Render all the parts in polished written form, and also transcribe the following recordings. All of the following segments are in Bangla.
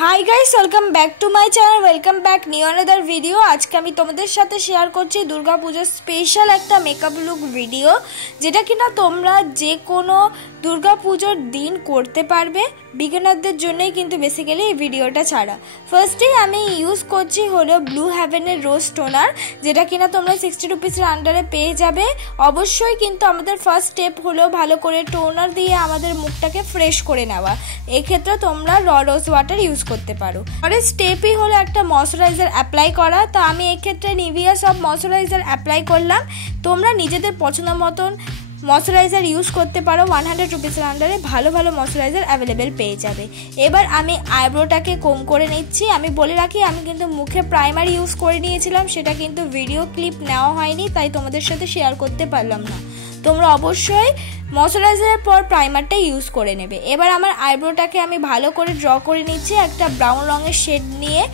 High guys welcome back to my channel welcome back new another video. आज के आमी तोमादेर साथे शेयर करछि दुर्गा पूजोर स्पेशल एक मेकअप लुक भिडियो जेटा किना तोमरा जे कोनो दुर्गा पूजोर दिन करते पारबे बिगिनारदेर जोन्नोई किन्तु बेसिकली এই ভিডিওটা ছাড়া। ফার্স্টে আমি ইউজ করছি হলো ব্লু হেভেনের রোজ টোনার যেটা কিনা তোমরা 60 রুপিসের আন্ডারে পেয়ে যাবে। অবশ্যই কিন্তু আমাদের ফার্স্ট স্টেপ হলো ভালো করে টোনার দিয়ে আমাদের মুখটাকে ফ্রেশ করে নেওয়া। এই ক্ষেত্রে তোমরা র রোজ ওয়াটার ইউজ করতে পারো। পরের স্টেপই হলো একটা ময়শ্চারাইজার অ্যাপ্লাই করা। তো আমি এই ক্ষেত্রে নিভিয়া সব ময়শ্চারাইজার অ্যাপ্লাই করলাম। তোমরা নিজেদের পছন্দ মতন ময়শ্চারাইজার ইউজ করতে পারো। 100 রুপিসের আন্ডারে ভালো ভালো ময়শ্চারাইজার অ্যাভেলেবেল পেয়ে যাবে। এবার আমি আইব্রোটাকে কম করে নিচ্ছি। আমি বলে রাখি আমি কিন্তু মুখে প্রাইমার ইউজ করে নিয়েছিলাম, সেটা কিন্তু ভিডিও ক্লিপ নেওয়া হয়নি, তাই তোমাদের সাথে শেয়ার করতে পারলাম না। তোমরা অবশ্যই ময়শ্চারাইজারের পর প্রাইমারটা ইউজ করে নেবে। এবার আমার আইব্রোটাকে আমি ভালো করে ড্র করে নিচ্ছি একটা ব্রাউন রঙের শেড নিয়ে।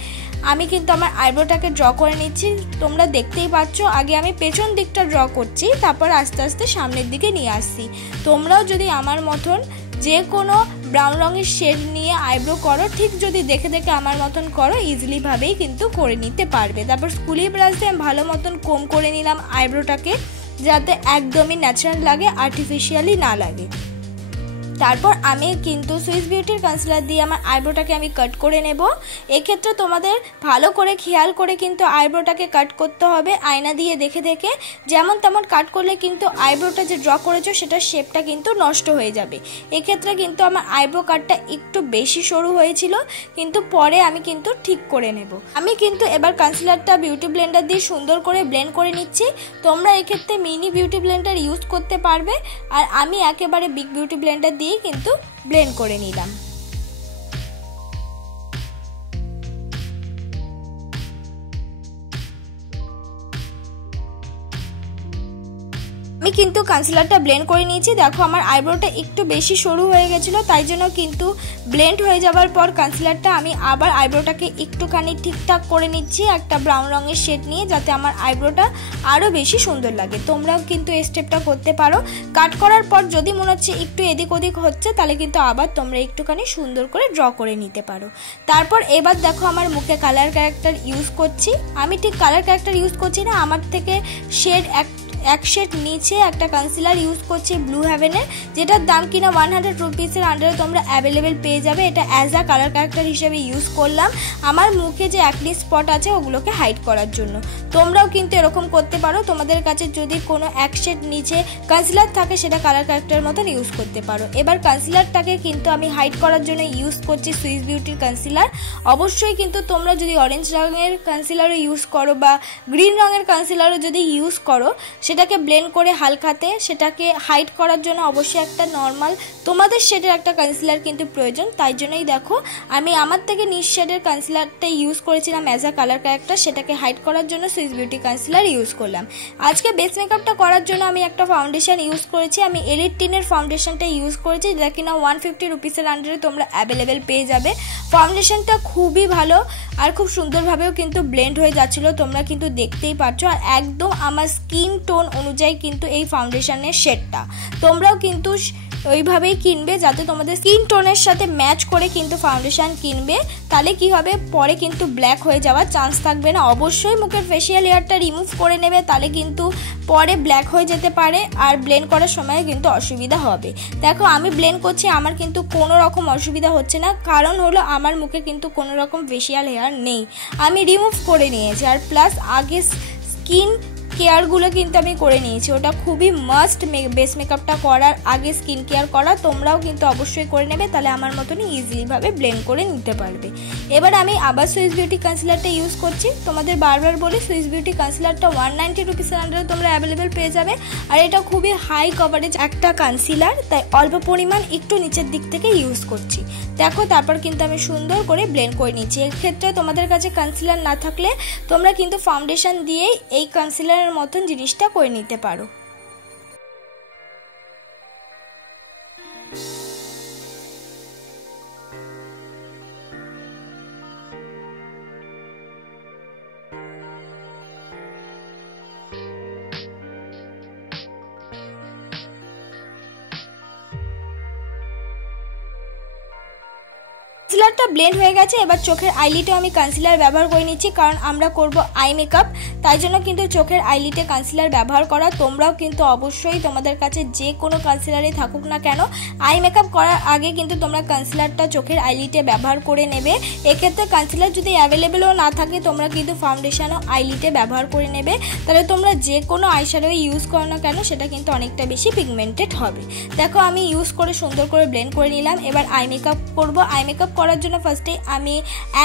আমি কিন্তু আমার আইব্রোটাকে ড্র করে নিচ্ছি, তোমরা দেখতেই পাচ্ছ। আগে আমি পেছন দিকটা ড্র করছি, তারপর আস্তে আস্তে সামনের দিকে নিয়ে আসছি। তোমরাও যদি আমার মতন যে কোনো ব্রাউন রঙের শেড নিয়ে আইব্রো করো, ঠিক যদি দেখে দেখে আমার মতন করো, ইজিলি ভাবেই কিন্তু করে নিতে পারবে। তারপর স্কুলি ব্রাশ দিয়ে আমি ভালো মতন কম করে নিলাম আইব্রোটাকে, যাতে একদমই ন্যাচারাল লাগে, আর্টিফিশিয়ালি না লাগে। তারপর আমি কিন্তু সুইস বিউটির কনসিলার দিয়ে আমার আইব্রোটাকে আমি কাট করে নেব। এক্ষেত্রে তোমাদের ভালো করে খেয়াল করে কিন্তু আইব্রোটাকে কাট করতে হবে, আয়না দিয়ে দেখে দেখে। যেমন তেমন কাট করলে কিন্তু আইব্রোটা যে ড্র করেছো সেটার শেপটা কিন্তু নষ্ট হয়ে যাবে। এক্ষেত্রে কিন্তু আমার আইব্রো কাটটা একটু বেশি সরু হয়েছিল, কিন্তু পরে আমি কিন্তু ঠিক করে নেব। আমি কিন্তু এবার কনসিলারটা বিউটি ব্লেন্ডার দিয়ে সুন্দর করে ব্লেন্ড করে নিচ্ছি। তোমরা এক্ষেত্রে মিনি বিউটি ব্লেন্ডার ইউজ করতে পারবে, আর আমি একেবারে বিগ বিউটি ব্লেন্ডার দিয়ে কিন্তু ব্লেন্ড করে নিলাম। আমি কিন্তু কনসিলারটা ব্লেন্ড করে নিয়েছি। দেখো আমার আইব্রোটা একটু বেশি সরু হয়ে গেছিলো, তাই জন্য কিন্তু ব্লেন্ড হয়ে যাওয়ার পর কনসিলারটা আমি আবার আইব্রোটাকে একটুখানি ঠিকঠাক করে নিচ্ছি একটা ব্রাউন রঙের শেড নিয়ে, যাতে আমার আইব্রোটা আরও বেশি সুন্দর লাগে। তোমরাও কিন্তু এই স্টেপটা করতে পারো। কাট করার পর যদি মনে হচ্ছে একটু এদিক ওদিক হচ্ছে, তাহলে কিন্তু আবার তোমরা একটুখানি সুন্দর করে ড্র করে নিতে পারো। তারপর এবার দেখো আমার মুখে কালার ক্যারেক্টার ইউজ করছি। আমি ঠিক কালার ক্যারেক্টার ইউজ করছি না, আমার থেকে শেড এক শেড নিচে একটা কনসিলার ইউজ করছি ব্লু হেভেনের, যেটার দাম কিনা 100 রুপিসের আন্ডারে তোমরা অ্যাভেলেবেল পেয়ে যাবে। এটা অ্যাজ আ কালার ক্যারেক্টার হিসেবে ইউজ করলাম আমার মুখে যে অ্যাকনি স্পট আছে ওগুলোকে হাইড করার জন্য। তোমরাও কিন্তু এরকম করতে পারো। তোমাদের কাছে যদি কোনো এক শেড নিচে কনসিলার থাকে, সেটা কালার ক্যারেক্টার মতন ইউজ করতে পারো। এবার কনসিলারটাকে কিন্তু আমি হাইড করার জন্য ইউজ করছি সুইস বিউটির কনসিলার। অবশ্যই কিন্তু তোমরা যদি অরেঞ্জ রঙের কনসিলারও ইউজ করো বা গ্রিন রঙের কনসিলারও যদি ইউজ করো, সেটাকে ব্লেন্ড করে হালকাতে সেটাকে হাইড করার জন্য অবশ্যই একটা নর্মাল তোমাদের শেডের একটা কনসিলার কিন্তু প্রয়োজন। তাই জন্যই দেখো আমি আমার থেকে নিচ শেডের কনসিলারটা ইউজ করেছিলাম অ্যাজ আ কালার ক্যারেক্টার, সেটাকে হাইড করার জন্য সুইস বিউটি কনসিলার ইউজ করলাম। আজকে বেস মেকআপটা করার জন্য আমি একটা ফাউন্ডেশন ইউজ করেছি। আমি এলিট টিনের ফাউন্ডেশনটা ইউজ করেছি, যেটা কিনা 150 রুপিসের আন্ডারে তোমরা অ্যাভেলেবেল পেয়ে যাবে। ফাউন্ডেশনটা খুবই ভালো আর খুব সুন্দরভাবেও কিন্তু ব্লেন্ড হয়ে যাচ্ছিলো, তোমরা কিন্তু দেখতেই পাচ্ছ। আর একদম আমার স্কিন টোন অনুযায়ী কিন্তু এই ফাউন্ডেশনের শেডটা তোমরাও কিন্তু ওইভাবেই কিনবে, যাতে তোমাদের স্কিন টোনের সাথে ম্যাচ করে কিন্তু ফাউন্ডেশন কিনবে। তাহলে কি হবে, পরে কিন্তু ব্ল্যাক হয়ে যাওয়ার চান্স থাকবে না। অবশ্যই মুখের ফেশিয়াল হেয়ারটা রিমুভ করে নেবে, তাহলে কিন্তু পরে ব্ল্যাক হয়ে যেতে পারে আর ব্লেন্ড করার সময় কিন্তু অসুবিধা হবে। দেখো আমি ব্লেন্ড করছি, আমার কিন্তু কোনো রকম অসুবিধা হচ্ছে না, কারণ হলো আমার মুখে কিন্তু কোনো রকম ফেশিয়াল হেয়ার নেই, আমি রিমুভ করে নিয়েছি। আর প্লাস আগে স্কিন কেয়ারগুলো কিন্তু আমি করে নিয়েছি, ওটা খুবই মাস্ট বেস মেকআপটা করার আগে স্কিন কেয়ার করা। তোমরাও কিন্তু অবশ্যই করে নেবে, তাহলে আমার মতনই ইজিলিভাবে ব্লেন্ড করে নিতে পারবে। এবার আমি আবার সুইস বিউটি কনসিলারটা ইউজ করছি। তোমাদের বারবার বলি সুইস বিউটি কনসিলারটা 190 রুপিসের আন্ডারে তোমরা অ্যাভেলেবেল পেয়ে যাবে। আর এটা খুবই হাই কভারেজ একটা কনসিলার, তাই অল্প পরিমাণ একটু নিচের দিক থেকে ইউজ করছি। দেখো তারপর কিন্তু আমি সুন্দর করে ব্লেন্ড করে নিচ্ছি। এক্ষেত্রে তোমাদের কাছে কনসিলার না থাকলে তোমরা কিন্তু ফাউন্ডেশন দিয়েই এই কনসিলার মতন জিনিসটা করে নিতে পারো। কনসিলারটা ব্লেন্ড হয়ে গেছে। এবার চোখের আইলিটে আমি কনসিলার ব্যবহার করে নিচ্ছি, কারণ আমরা করব আই মেকআপ, তাই জন্য কিন্তু চোখের আইলিটে কনসিলার ব্যবহার করা। তোমরাও কিন্তু অবশ্যই তোমাদের কাছে যে কোনো কনসিলারই থাকুক না কেন, আই মেকআপ করার আগে কিন্তু তোমরা কনসিলারটা চোখের আইলিটে ব্যবহার করে নেবে। এক্ষেত্রে কনসিলার যদি অ্যাভেলেবেলও না থাকে তোমরা কিন্তু ফাউন্ডেশনও আইলিটে ব্যবহার করে নেবে, তাহলে তোমরা যে কোনো আইশ্যাডো ইউজ করো না কেন সেটা কিন্তু অনেকটা বেশি পিগমেন্টেড হবে। দেখো আমি ইউজ করে সুন্দর করে ব্লেন্ড করে নিলাম। এবার আই মেকআপ করবো। আই মেকআপ করার জন্য ফার্স্টে আমি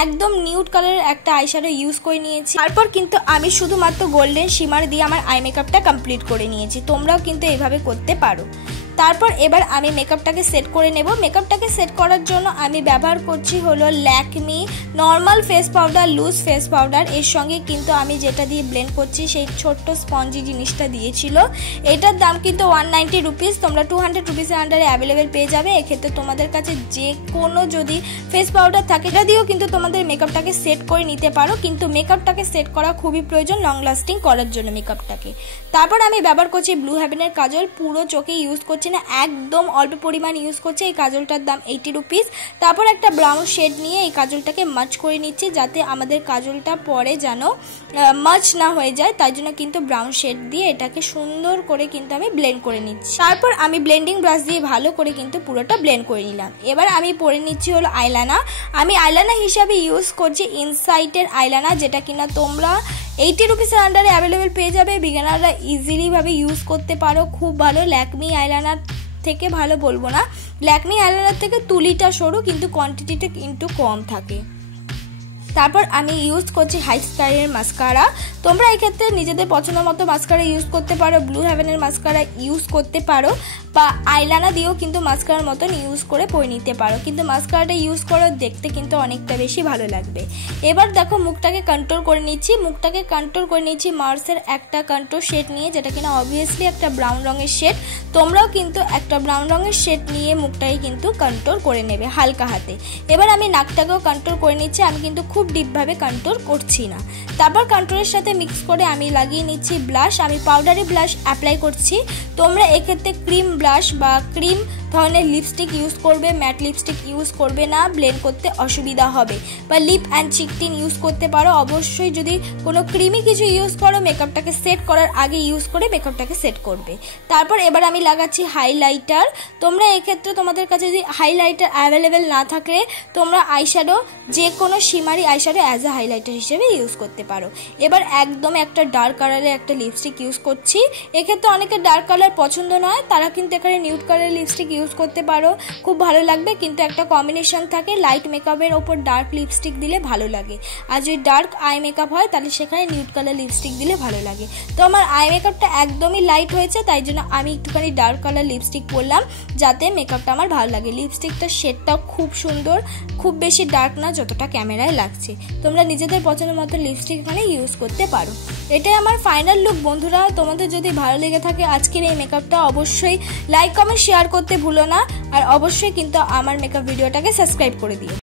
একদম নিউড কালারের একটা আইশ্যাডো ইউজ করে নিয়েছি। তারপর কিন্তু আমি শুধুমাত্র গোল্ডেন শিমার দিয়ে আমার আই মেকআপটা কমপ্লিট করে নিয়েছি। তোমরাও কিন্তু এইভাবে করতে পারো। তারপর এবার আমি মেকআপটাকে সেট করে নেব। মেকআপটাকে সেট করার জন্য আমি ব্যবহার করছি হলো Lakme normal face powder, loose face powder. এর সঙ্গে কিন্তু আমি যেটা দিয়ে ব্লেন্ড করছি সেই ছোট্ট স্পঞ্জি জিনিসটা দিয়েছিল। এটার দাম কিন্তু 190 রুপিস। তোমরা 200 রুপিসের আন্ডারে অ্যাভেলেবেল পেয়ে যাবে। এক্ষেত্রে তোমাদের কাছে যে কোনো যদি ফেস পাউডার থাকে এটা দিয়েও কিন্তু তোমাদের মেকআপটাকে সেট করে নিতে পারো, কিন্তু মেকআপটাকে সেট করা খুবই প্রয়োজন লং লাস্টিং করার জন্য মেকআপটাকে। তারপর আমি ব্যবহার করছি ব্লু হেভেনের কাজল। পুরো চোখে ইউজ করছি না, একদম অল্প পরিমাণ ইউজ করছি। এই কাজলটার দাম 80 রুপিস। তারপর একটা ব্রাউন শেড নিয়ে এই কাজলটাকে মাচ করে নিচ্ছি, যাতে আমাদের কাজলটা পরে যেন মাচ না হয়ে যায়, তাই জন্য কিন্তু ব্রাউন শেড দিয়ে এটাকে সুন্দর করে কিন্তু আমি ব্লেন্ড করে নিচ্ছি। তারপর আমি ব্লেন্ডিং ব্রাশ দিয়ে ভালো করে কিন্তু পুরোটা ব্লেন্ড করে নিলাম। এবার আমি পরে নিচ্ছি হলো আইলানা। আমি আইলানা হিসাবে ইউজ করছি ইনসাইটের আইলানা, যেটা কিনা তোমরা 80 রুপিসের আন্ডারে অ্যাভেলেবেল পেয়ে যাবে। বিগিনাররা ইজিলি ভাবে ইউজ করতে পারো, খুব ভালো। ল্যাকমি আইলানার থেকে ভালো বলবো না, ল্যাকমি আইলাইনার থেকে তুলিটা সরু কিন্তু কোয়ান্টিটিটা কিন্তু কম থাকে। তারপর আমি ইউজ করছি হাই স্টাইলের মাস্কারা। তোমরা এই ক্ষেত্রে নিজেদের পছন্দ মতো মাস্কারা ইউজ করতে পারো, ব্লু হেভেনের মাস্কারা ইউজ করতে পারো, বা আইলানা দিয়েও কিন্তু মাস্কারার মতন ইউজ করে পরে নিতে পারো, কিন্তু মাস্কারাটা ইউজ করে দেখতে কিন্তু অনেকটা বেশি ভালো লাগবে। এবার দেখো মুখটাকে কন্ট্রোল করে নিচ্ছি। মুখটাকে কন্ট্রোল করে নিচ্ছি মার্সের একটা কন্ট্রোল শেড নিয়ে, যেটা কিনা অবভিয়াসলি একটা ব্রাউন রঙের শেড। তোমরাও কিন্তু একটা ব্রাউন রঙের শেড নিয়ে মুখটাকে কিন্তু কন্ট্রোল করে নেবে হালকা হাতে। এবার আমি নাকটাকেও কন্ট্রোল করে নিচ্ছি, আমি কিন্তু খুব ডিপভাবে কন্ট্রোল করছি না। তারপর কন্ট্রোলের সাথে মিক্স করে আমি লাগিয়ে নিচ্ছি ব্লাশ। আমি পাউডারি ব্লাশ অ্যাপ্লাই করছি। তোমরা এক্ষেত্রে ক্রিম ব্লাশ বা ক্রিম ধরনের লিপস্টিক ইউজ করবে, ম্যাট লিপস্টিক ইউজ করবে না, ব্লেন্ড করতে অসুবিধা হবে। বা lip and cheek tint use করতে পারো। অবশ্যই যদি কোনো ক্রিমি কিছু ইউজ করো মেকআপটাকে সেট করার আগে ইউজ করে মেকআপটাকে সেট করবে। তারপর এবার আমি লাগাচ্ছি হাইলাইটার। তোমরা এক্ষেত্রে তোমাদের কাছে যদি হাইলাইটার অ্যাভেলেবেল না থাকে তোমরা আইশ্যাডো যে কোনো শিমারি আইশ্যাডো অ্যাজ আ হাইলাইটার হিসেবে ইউজ করতে পারো। এবার একদম একটা ডার্ক কালারের একটা লিপস্টিক ইউজ করছি। এক্ষেত্রে অনেকে ডার্ক কালার পছন্দ নয়, তারা কিন্তু এখানে নিউড কালারের লিপস্টিক ইউজ করতে পারো, খুব ভালো লাগবে। কিন্তু একটা কম্বিনেশন থাকে, লাইট মেকআপের ওপর ডার্ক লিপস্টিক দিলে ভালো লাগে, আর যদি ডার্ক আই মেকআপ হয় তাহলে সেখানে নিউড কালার লিপস্টিক দিলে ভালো লাগে। তো আমার আই মেকআপটা একদমই লাইট হয়েছে, তাই জন্য আমি একটুখানি ডার্ক কালার লিপস্টিক পরলাম যাতে মেকআপটা আমার ভালো লাগে। লিপস্টিকটার শেডটাও খুব সুন্দর, খুব বেশি ডার্ক না যতটা ক্যামেরায় লাগছে। তোমরা নিজেদের পছন্দের মতো লিপস্টিক এখানে ইউজ করতে পারো। এটাই আমার ফাইনাল লুক বন্ধুরা। তোমাদের যদি ভালো লেগে থাকে আজকের এই মেকআপটা অবশ্যই লাইক কমেন্ট শেয়ার করতে ভুলো না, আর অবশ্যই কিন্তু আমার মেকআপ ভিডিওটাকে সাবস্ক্রাইব করে দিও।